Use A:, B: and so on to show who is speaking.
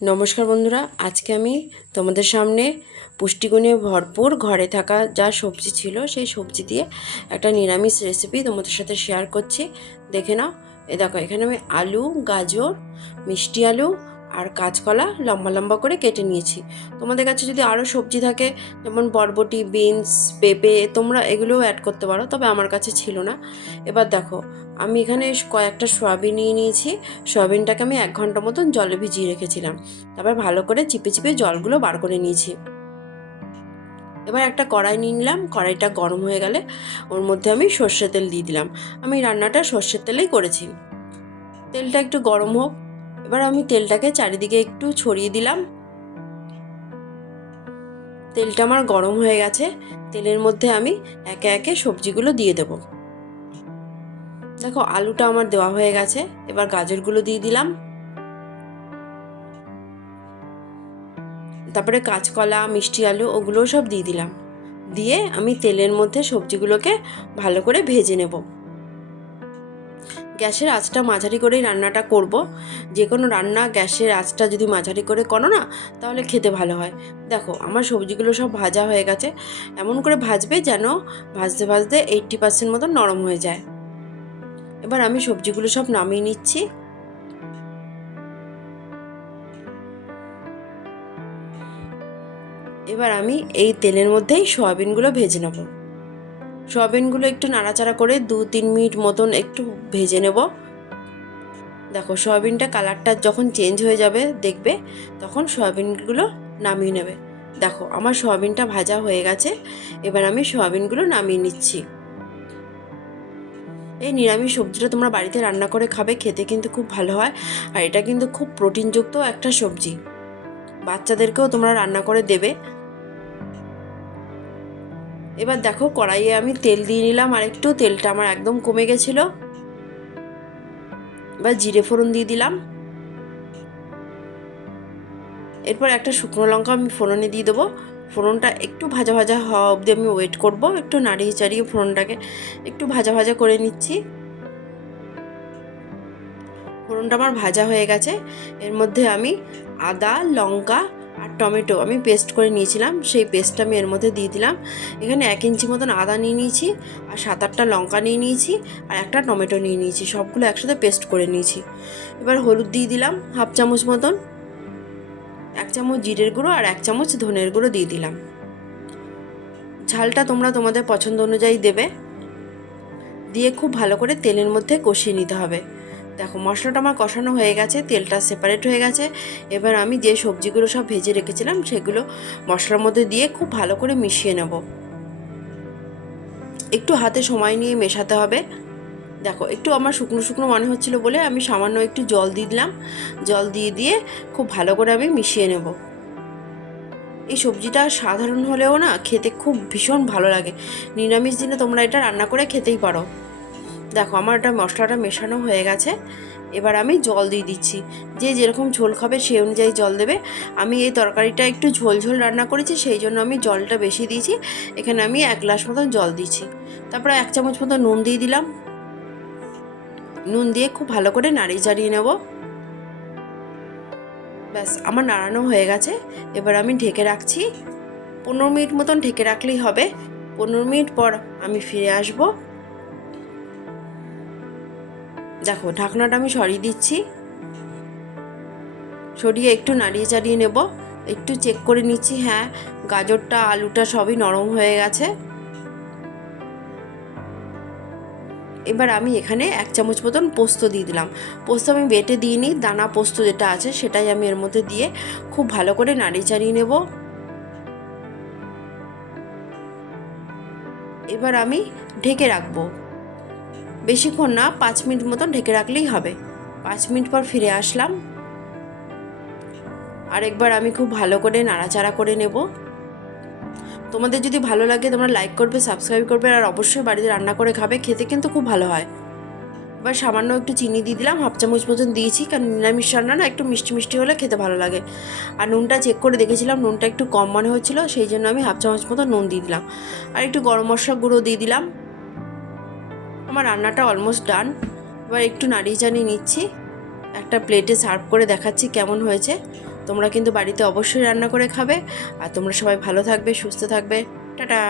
A: নমস্কার বন্ধুরা, আজকে আমি তোমাদের সামনে পুষ্টিগুণে ভরপুর ঘরে থাকা যা সবজি ছিল, সেই সবজি দিয়ে একটা নিরামিষ রেসিপি তোমাদের সাথে শেয়ার করছি। দেখে নাও, এ দেখো, এখানে আমি আলু, গাজর, মিষ্টি আলু আর কাঁচকলা লম্বা লম্বা করে কেটে নিয়েছি। তোমাদের কাছে যদি আরও সবজি থাকে, যেমন বরবটি, বিনস, পেঁপে, তোমরা এগুলোও অ্যাড করতে পারো, তবে আমার কাছে ছিল না। এবার দেখো, আমি এখানে কয়েকটা সয়াবিন নিয়ে নিয়েছি। সয়াবিনটাকে আমি এক ঘণ্টা মতন জলে ভিজিয়ে রেখেছিলাম। তারপর ভালো করে চিপে চিপে জলগুলো বার করে নিয়েছি। এবার একটা কড়াই নিয়ে নিলাম, কড়াইটা গরম হয়ে গেলে ওর মধ্যে আমি সর্ষে তেল দিয়ে দিলাম। আমি রান্নাটা সর্ষের তেলেই করেছি। তেলটা একটু গরম হোক এবার আমি তেলটাকে চারিদিকে একটু ছড়িয়ে দিলাম। তেলটা আমার গরম হয়ে গেছে। তেলের মধ্যে আমি একে একে সবজিগুলো দিয়ে দেব। দেখো, আলুটা আমার দেওয়া হয়ে গেছে। এবার গাজরগুলো দিয়ে দিলাম। তারপরে কাঁচকলা, মিষ্টি আলু ওগুলোও সব দিয়ে দিলাম। দিয়ে আমি তেলের মধ্যে সবজিগুলোকে ভালো করে ভেজে নেব। গ্যাসের আঁচটা মাঝারি করেই রান্নাটা করব। যে কোনো রান্না গ্যাসের আঁচটা যদি মাঝারি করে করো না, তাহলে খেতে ভালো হয়। দেখো, আমার সবজিগুলো সব ভাজা হয়ে গেছে। এমন করে ভাজবে যেন ভাজতে ভাজতে এইট্টি পার্সেন্ট মতো নরম হয়ে যায়। এবার আমি সবজিগুলো সব নামিয়ে নিচ্ছি। এবার আমি এই তেলের মধ্যেই সয়াবিনগুলো ভেজে নেব। সয়াবিনগুলো একটু নাড়াচাড়া করে দু তিন মিনিট মতন একটু ভেজে নেব। দেখো, সয়াবিনটা কালারটা যখন চেঞ্জ হয়ে যাবে, দেখবে তখন সয়াবিনগুলো নামিয়ে নেবে। দেখো, আমার সয়াবিনটা ভাজা হয়ে গেছে, এবার আমি সয়াবিনগুলো নামিয়ে নিচ্ছি। এই নিরামিষ সবজিটা তোমরা বাড়িতে রান্না করে খাবে, খেতে কিন্তু খুব ভালো হয়, আর এটা কিন্তু খুব প্রোটিনযুক্ত একটা সবজি। বাচ্চাদেরকেও তোমরা রান্না করে দেবে। এবার দেখো কড়াইয়ে আমি তেল দিয়ে নিলাম, আর একটু তেলটা আমার একদম কমে গেছিল। এবার জিরে ফোড়ন দিয়ে দিলাম। এরপর একটা শুকনো লঙ্কা আমি ফোড়নে দিয়ে দেবো। ফোড়নটা একটু ভাজা ভাজা হওয়া অবধি আমি ওয়েট করব, একটু নাড়িয়ে চাড়িয়ে ফোড়নটাকে একটু ভাজা ভাজা করে নিচ্ছি। ফোড়নটা আমার ভাজা হয়ে গেছে। এর মধ্যে আমি আদা, লঙ্কা আর টমেটো আমি পেস্ট করে নিয়েছিলাম, সেই পেস্টটা আমি এর মধ্যে দিয়ে দিলাম। এখানে এক ইঞ্চি মতন আদা নিয়ে নিয়েছি, আর সাত আটটা লঙ্কা নিয়ে নিয়েছি, আর একটা টমেটো নিয়ে নিয়েছি, সবগুলো একসাথে পেস্ট করে নিয়েছি। এবার হলুদ দিয়ে দিলাম, হাফ চামচ মতন। এক চামচ জিরের গুঁড়ো আর এক চামচ ধনের গুঁড়ো দিয়ে দিলাম। ঝালটা তোমরা তোমাদের পছন্দ অনুযায়ী দেবে। দিয়ে খুব ভালো করে তেলের মধ্যে কষিয়ে নিতে হবে। দেখো, মশলাটা আমার কষানো হয়ে গেছে, তেলটা সেপারেট হয়ে গেছে। এবার আমি যে সবজিগুলো সব ভেজে রেখেছিলাম, সেগুলো মশলার মধ্যে দিয়ে খুব ভালো করে মিশিয়ে নেব। একটু হাতে সময় নিয়ে মেশাতে হবে। দেখো, একটু আমার শুকনো শুকনো মনে হচ্ছিল বলে আমি সামান্য একটু জল দিয়ে দিলাম। জল দিয়ে দিয়ে খুব ভালো করে আমি মিশিয়ে নেব। এই সবজিটা সাধারণ হলেও না খেতে খুব ভীষণ ভালো লাগে। নিরামিষ দিনে তোমরা এটা রান্না করে খেতেই পারো। দেখো, আমার এটা মশলাটা মেশানো হয়ে গেছে। এবার আমি জল দিয়ে দিচ্ছি। যে যেরকম ঝোল খাবে সেই অনুযায়ী জল দেবে। আমি এই তরকারিটা একটু ঝোল ঝোল রান্না করেছি, সেই জন্য আমি জলটা বেশি দিয়েছি। এখানে আমি এক গ্লাস মতন জল দিচ্ছি তারপরে এক চামচ মতো নুন দিয়ে দিলাম। নুন দিয়ে খুব ভালো করে নাড়িয়ে চাড়িয়ে নেব। ব্যাস, আমার নাড়ানো হয়ে গেছে। এবার আমি ঢেকে রাখছি। পনেরো মিনিট মতন ঢেকে রাখলেই হবে। পনেরো মিনিট পর আমি ফিরে আসব। দেখো, ঢাকনাটা আমি সরিয়ে দিচ্ছি। সরিয়ে একটু নাড়িয়ে চাড়িয়ে নেব। একটু চেক করে নিচ্ছি হ্যাঁ গাজরটা, আলুটা সবই নরম হয়ে গেছে। এবার আমি এখানে এক চামচ মতন পোস্ত দিয়ে দিলাম। পোস্ত আমি বেটে দিইনি, দানা পোস্ত যেটা আছে সেটাই আমি এর মধ্যে দিয়ে খুব ভালো করে নাড়িয়ে চাড়িয়ে নেব। এবার আমি ঢেকে রাখব। বেশিক্ষণ না, পাঁচ মিনিট মতন ঢেকে রাখলেই হবে। পাঁচ মিনিট পর ফিরে আসলাম। আরেকবার আমি খুব ভালো করে নাড়াচাড়া করে নেব। তোমাদের যদি ভালো লাগে, তোমরা লাইক করবে সাবস্ক্রাইব করবে, আর অবশ্যই বাড়িতে রান্না করে খাবে, খেতে কিন্তু খুব ভালো হয়। এবার সামান্য একটু চিনি দিয়ে দিলাম, হাফ চামচ মতন দিয়েছি, কারণ নিরামিষ রান্না না, একটু মিষ্টি মিষ্টি হলে খেতে ভালো লাগে। আর নুনটা চেক করে দেখেছিলাম, নুনটা একটু কম মনে হচ্ছিল, সেই জন্য আমি হাফ চামচ মতো নুন দিয়ে দিলাম। আর একটু গরম মশলা গুঁড়ো দিয়ে দিলাম। আমার রান্নাটা অলমোস্ট ডান এবার একটু নাড়িয়ে জানিয়ে নিচ্ছি। একটা প্লেটে সার্ভ করে দেখাচ্ছি কেমন হয়েছে। তোমরা কিন্তু বাড়িতে অবশ্যই রান্না করে খাবে। আর তোমরা সবাই ভালো থাকবে, সুস্থ থাকবে। টাটা!